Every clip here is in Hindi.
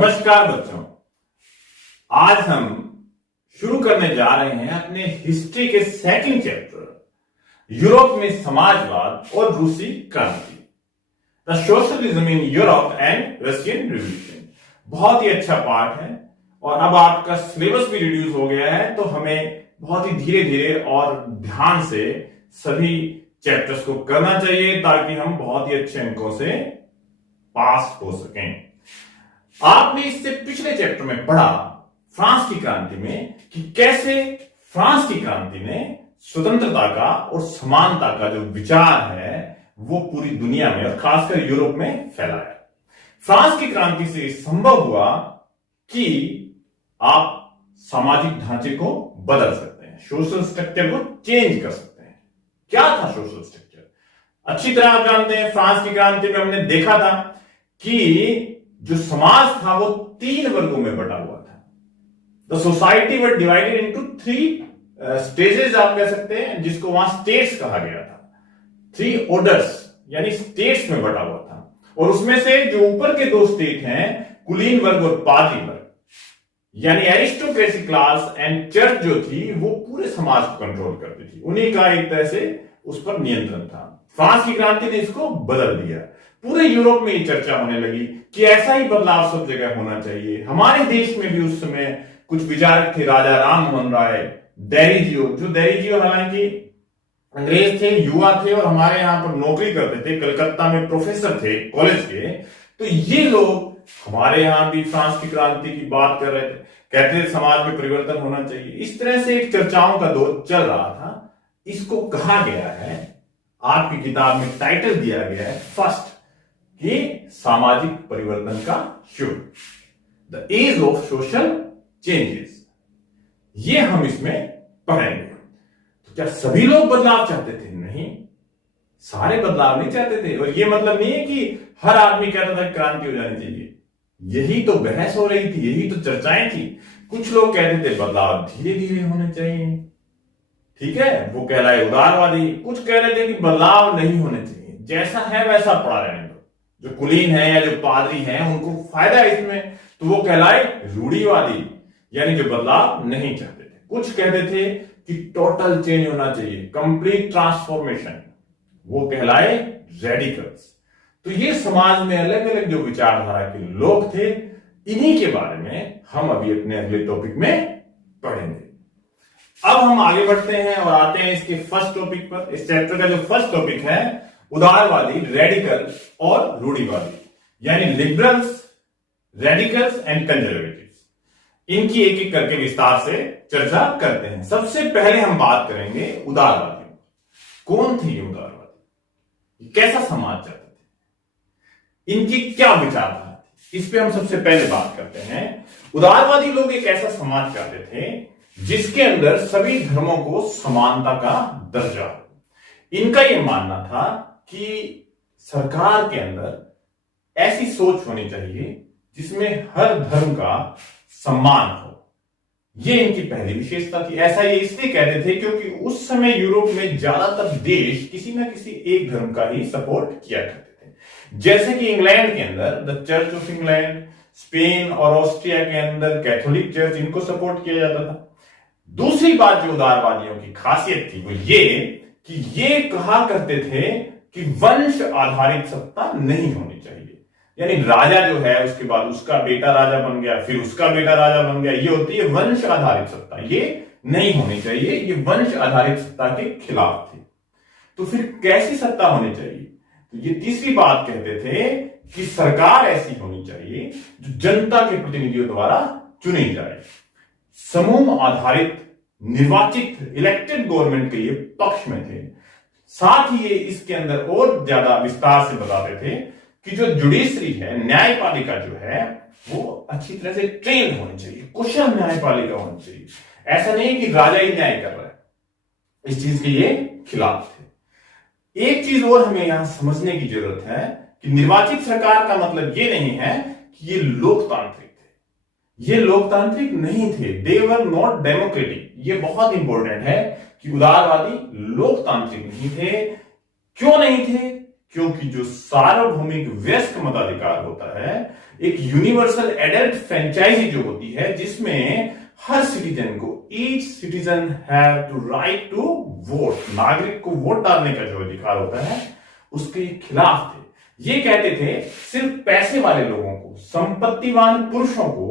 नमस्कार बच्चों, आज हम शुरू करने जा रहे हैं अपने हिस्ट्री के सेकंड चैप्टर यूरोप में समाजवाद और रूसी क्रांति, the socialism in Europe and Russian revolution. बहुत ही अच्छा पार्ट है और अब आपका सिलेबस भी रिड्यूस हो गया है, तो हमें बहुत ही धीरे धीरे और ध्यान से सभी चैप्टर्स को करना चाहिए ताकि हम बहुत ही अच्छे अंकों से पास हो सकें। आपने इससे पिछले चैप्टर में पढ़ा फ्रांस की क्रांति में कि कैसे फ्रांस की क्रांति ने स्वतंत्रता का और समानता का जो विचार है वो पूरी दुनिया में और खासकर यूरोप में फैलाया। फ्रांस की क्रांति से संभव हुआ कि आप सामाजिक ढांचे को बदल सकते हैं, सोशल स्ट्रक्चर को चेंज कर सकते हैं। क्या था सोशल स्ट्रक्चर? अच्छी तरह आप जानते हैं, फ्रांस की क्रांति में हमने देखा था कि जो समाज था वो 3 वर्गों में बटा हुआ था। The society were divided into 3 stages आप कह सकते हैं, जिसको वहां स्टेट्स कहा गया था। 3 ऑर्डर्स यानी स्टेट्स में बटा हुआ था, और उसमें से जो ऊपर के 2 स्टेट हैं, कुलीन वर्ग और पादरी वर्ग, यानी एरिस्टोक्रेसी क्लास एंड चर्च जो थी वो पूरे समाज को कंट्रोल करती थी, उन्हीं का एक तरह से उस पर नियंत्रण था। फ्रांस की क्रांति ने इसको बदल दिया। पूरे यूरोप में ये चर्चा होने लगी कि ऐसा ही बदलाव सब जगह होना चाहिए। हमारे देश में भी उस समय कुछ विचारक थे, राजा राम मोहन राय, डेरिजियो हालांकि अंग्रेज थे, युवा थे और हमारे यहां पर नौकरी करते थे, कलकत्ता में प्रोफेसर थे कॉलेज के। तो ये लोग हमारे यहां भी फ्रांस की क्रांति की बात कर रहे थे, कहते थे समाज में परिवर्तन होना चाहिए। इस तरह से एक चर्चाओं का दौर चल रहा था। इसको कहा गया है, आपकी किताब में टाइटल दिया गया है फर्स्ट, कि सामाजिक परिवर्तन का युग, the age of social changes. ये हम इसमें पढ़ेंगे। तो क्या सभी लोग बदलाव चाहते थे? नहीं, सारे बदलाव नहीं चाहते थे। और ये मतलब नहीं है कि हर आदमी कहता था क्रांति हो जानी चाहिए। यही तो बहस हो रही थी, यही तो चर्चाएं थी। कुछ लोग कहते थे बदलाव धीरे धीरे होने चाहिए, ठीक है, वो कहलाए उदारवादी। कुछ कह रहे थे कि बदलाव नहीं होने चाहिए, जैसा है वैसा पड़ा रहने दो। जो कुलीन है या जो पादरी हैं उनको फायदा है इसमें, तो वो कहलाए रूढ़िवादी, यानी जो बदलाव नहीं चाहते थे। कुछ कहते थे कि टोटल चेंज होना चाहिए, कंप्लीट ट्रांसफॉर्मेशन, वो कहलाए रेडिकल्स। तो ये समाज में अलग अलग जो विचारधारा के लोग थे, इन्हीं के बारे में हम अभी अपने अगले टॉपिक में पढ़ेंगे। अब हम आगे बढ़ते हैं और आते हैं इसके फर्स्ट टॉपिक पर। इस चैप्टर का जो फर्स्ट टॉपिक है उदारवादी, रेडिकल और रूढ़िवादी, यानी लिबरल्स, रेडिकल्स एंड कंजर्वेटिव्स। इनकी एक एक करके विस्तार से चर्चा करते हैं। सबसे पहले हम बात करेंगे उदारवादियों। कौन थे ये उदारवादी? कैसा समाज चाहते थे? इनकी क्या विचारधारा थी? इस पे हम सबसे पहले बात करते हैं। उदारवादी लोग एक ऐसा समाज चाहते थे जिसके अंदर सभी धर्मों को समानता का दर्जा हो। इनका यह मानना था कि सरकार के अंदर ऐसी सोच होनी चाहिए जिसमें हर धर्म का सम्मान हो। यह इनकी पहली विशेषता थी। ऐसा ये इसलिए कहते थे क्योंकि उस समय यूरोप में ज्यादातर देश किसी ना किसी एक धर्म का ही सपोर्ट किया करते थे। जैसे कि इंग्लैंड के अंदर the church of England, Spain और ऑस्ट्रिया के अंदर कैथोलिक चर्च, इनको सपोर्ट किया जाता था। दूसरी बात जो उदारवादियों की खासियत थी वो ये कि ये कहा करते थे कि वंश आधारित सत्ता नहीं होनी चाहिए, यानी राजा जो है उसके बाद उसका बेटा राजा बन गया, फिर उसका बेटा राजा बन गया, ये होती है वंश आधारित सत्ता। ये नहीं होनी चाहिए, ये वंश आधारित सत्ता के खिलाफ थी। तो फिर कैसी सत्ता होनी चाहिए? तो ये तीसरी बात कहते थे कि सरकार ऐसी होनी चाहिए जो जनता के प्रतिनिधियों द्वारा चुनी जाए, समूह आधारित निर्वाचित इलेक्टेड गवर्नमेंट के ये पक्ष में थे। साथ ही ये इसके अंदर और ज्यादा विस्तार से बताते थे कि जो जुडिशरी है, न्यायपालिका जो है, वो अच्छी तरह से ट्रेन होनी चाहिए, कुशल न्यायपालिका होनी चाहिए। ऐसा नहीं कि राजा ही न्याय कर रहा है, इस चीज के ये खिलाफ थे। एक चीज और हमें यहां समझने की जरूरत है कि निर्वाचित सरकार का मतलब ये नहीं है कि ये लोकतांत्रिक थे। ये लोकतांत्रिक नहीं थे, दे वर नॉट डेमोक्रेटिक। ये बहुत इंपॉर्टेंट है कि उदारवादी लोकतांत्रिक नहीं थे। क्यों नहीं थे? क्योंकि जो सार्वभौमिक वयस्क मताधिकार होता है एक यूनिवर्सल एडल्ट फ्रेंचाइजी जो होती है, जिसमें हर सिटीजन को, each citizen have to right to vote, नागरिक को वोट डालने का जो अधिकार होता है, उसके खिलाफ थे। ये कहते थे सिर्फ पैसे वाले लोगों को, संपत्तिवान पुरुषों को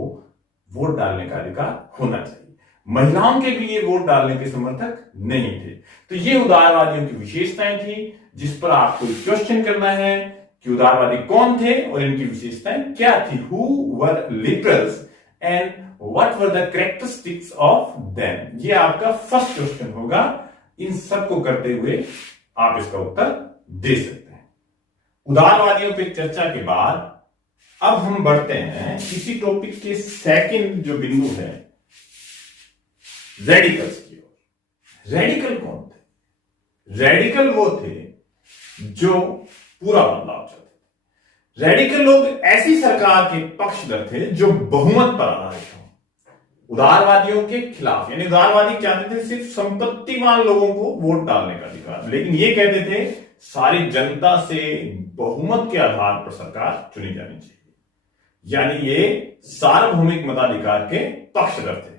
वोट डालने का अधिकार होना चाहिए, महिलाओं के भी ये वोट डालने के समर्थक नहीं थे। तो ये उदारवादियों की विशेषताएं थी, जिस पर आपको क्वेश्चन करना है कि उदारवादी कौन थे और इनकी विशेषताएं क्या थी। Who were liberals and what were the characteristics of them. ये आपका फर्स्ट क्वेश्चन होगा। इन सबको करते हुए आप इसका उत्तर दे सकते हैं। उदारवादियों पे चर्चा के बाद अब हम बढ़ते हैं किसी टॉपिक के सेकंड जो बिंदु है, रेडिकल्स की ओर। रेडिकल कौन थे? रेडिकल वो थे जो पूरा बदलाव चाहते थे। रेडिकल लोग ऐसी सरकार के पक्षधर थे जो बहुमत पर आधारित हो, उदारवादियों के खिलाफ। यानी उदारवादी चाहते थे सिर्फ संपत्तिवान लोगों को वोट डालने का अधिकार, लेकिन ये कहते थे सारी जनता से बहुमत के आधार पर सरकार चुनी जानी चाहिए। यानी ये सार्वभौमिक मताधिकार के पक्षधर थे।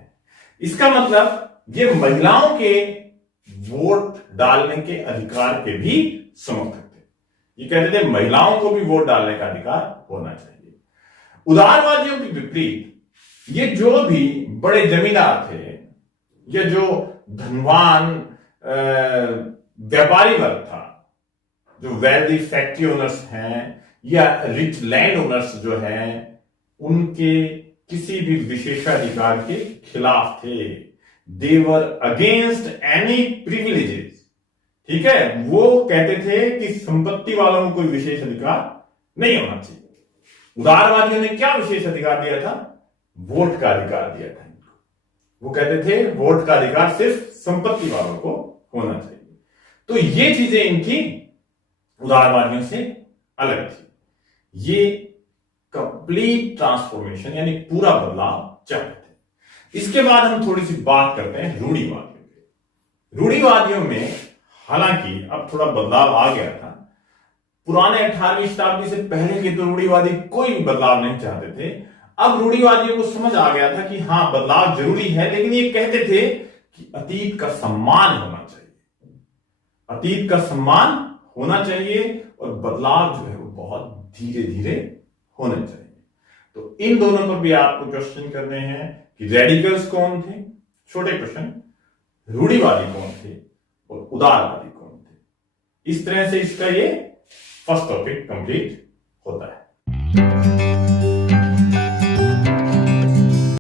इसका मतलब ये महिलाओं के वोट डालने के अधिकार के भी समर्थक थे। ये कहते थे महिलाओं को भी वोट डालने का अधिकार होना चाहिए। उदारवादियों के विपरीत ये जो भी बड़े जमींदार थे या जो धनवान व्यापारी वर्ग था, जो वेल्दी फैक्ट्री ओनर्स हैं या रिच लैंड ओनर्स जो हैं, उनके किसी भी विशेषाधिकार के खिलाफ थे। दे वर अगेंस्ट एनी प्रिविलेजेस। ठीक है, वो कहते थे कि संपत्ति वालों को कोई विशेष अधिकार नहीं होना चाहिए। उदारवादियों ने क्या विशेष अधिकार दिया था? वोट का अधिकार दिया था इनको। वो कहते थे वोट का अधिकार सिर्फ संपत्ति वालों को होना चाहिए। तो ये चीजें इनकी उदारवादियों से अलग थी। ये कंप्लीट ट्रांसफॉर्मेशन यानी पूरा बदलाव चाहते थे। इसके बाद हम थोड़ी सी बात करते हैं रूढ़िवादियों की। रूढ़िवादियों में हालांकि अब थोड़ा बदलाव आ गया था। पुराने 18वीं शताब्दी से पहले के तो रूढ़िवादी कोई बदलाव नहीं चाहते थे। अब रूढ़िवादियों को समझ आ गया था कि हां, बदलाव जरूरी है, लेकिन ये कहते थे कि अतीत का सम्मान होना चाहिए। अतीत का सम्मान होना चाहिए और बदलाव जो है वो बहुत धीरे धीरे होना चाहिए। तो इन दोनों पर भी आपको क्वेश्चन करने हैं कि रेडिकल्स कौन थे, छोटे प्रश्न, रूढ़िवादी कौन थे और उदारवादी कौन थे। इस तरह से इसका ये फर्स्ट टॉपिक कंप्लीट होता है।